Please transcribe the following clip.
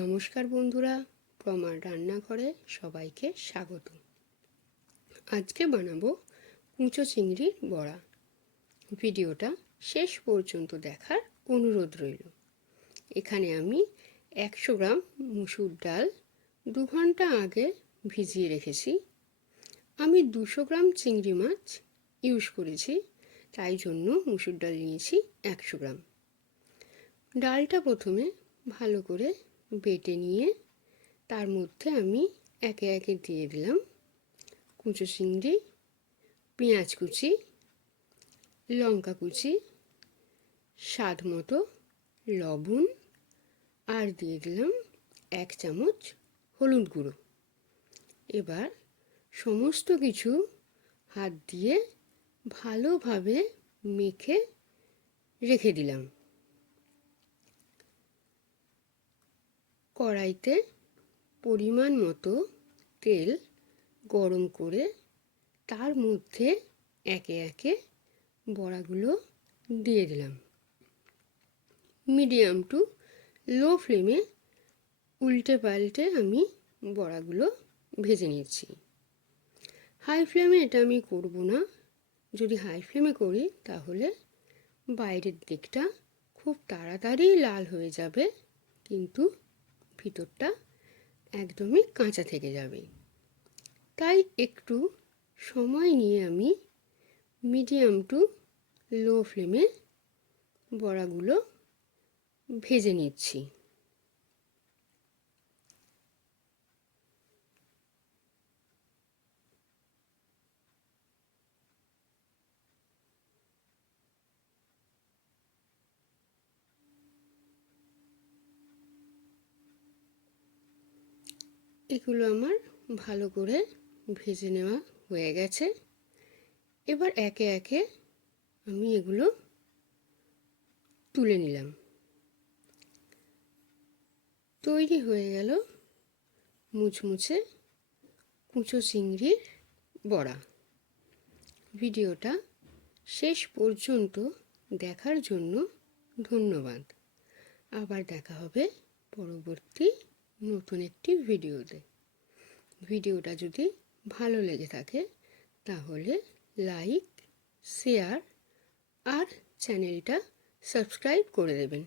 নমস্কার বন্ধুরা, প্রমার রান্নাঘরে সবাইকে স্বাগত। আজকে বানাবো কুঁচো চিংড়ির বড়া। ভিডিওটা শেষ পর্যন্ত দেখার অনুরোধ রইল। এখানে আমি 100 গ্রাম মুসুর ডাল 2 ঘন্টা আগে ভিজিয়ে রেখেছি। আমি 200 গ্রাম চিংড়ি মাছ ইউজ করেছি, তাই জন্য মুসুর ডাল নিয়েছি 100 গ্রাম। ডালটা প্রথমে ভালো করে বেটে নিয়ে তার মধ্যে আমি একে একে দিয়ে দিলাম কুচো চিংড়ি, পেঁয়াজ কুচি, লঙ্কা কুচি, স্বাদ মতো লবণ, আর দিয়ে দিলাম 1 চামচ হলুদ গুঁড়ো। এবার সমস্ত কিছু হাত দিয়ে ভালোভাবে মেখে রেখে দিলাম। কড়াইতে পরিমাণ মতো তেল গরম করে তার মধ্যে একে একে বড়াগুলো দিয়ে দিলাম। মিডিয়াম টু লো ফ্লেমে উল্টে পাল্টে আমি বড়াগুলো ভেজে নিচ্ছি। হাই ফ্লেমে এটা আমি করব না। যদি হাই ফ্লেমে করি তাহলে বাইরের দিকটা খুব তাড়াতাড়ি লাল হয়ে যাবে, কিন্তু ভিতরটা একদমই কাঁচা থেকে যাবে। তাই একটু সময় নিয়ে আমি মিডিয়াম টু লো ফ্লেমে বড়াগুলো ভেজে নিচ্ছি। এগুলো আমার ভালো করে ভেজে নেওয়া হয়ে গেছে। এবার একে একে আমি এগুলো তুলে নিলাম। তৈরি হয়ে গেল মুচমুচে কুঁচো চিংড়ির বড়া। ভিডিওটা শেষ পর্যন্ত দেখার জন্য ধন্যবাদ। আবার দেখা হবে পরবর্তী নতুন একটি ভিডিওতে। ভিডিওটা যদি ভালো লেগে থাকে তাহলে লাইক, শেয়ার আর চ্যানেলটা সাবস্ক্রাইব করে দেবেন।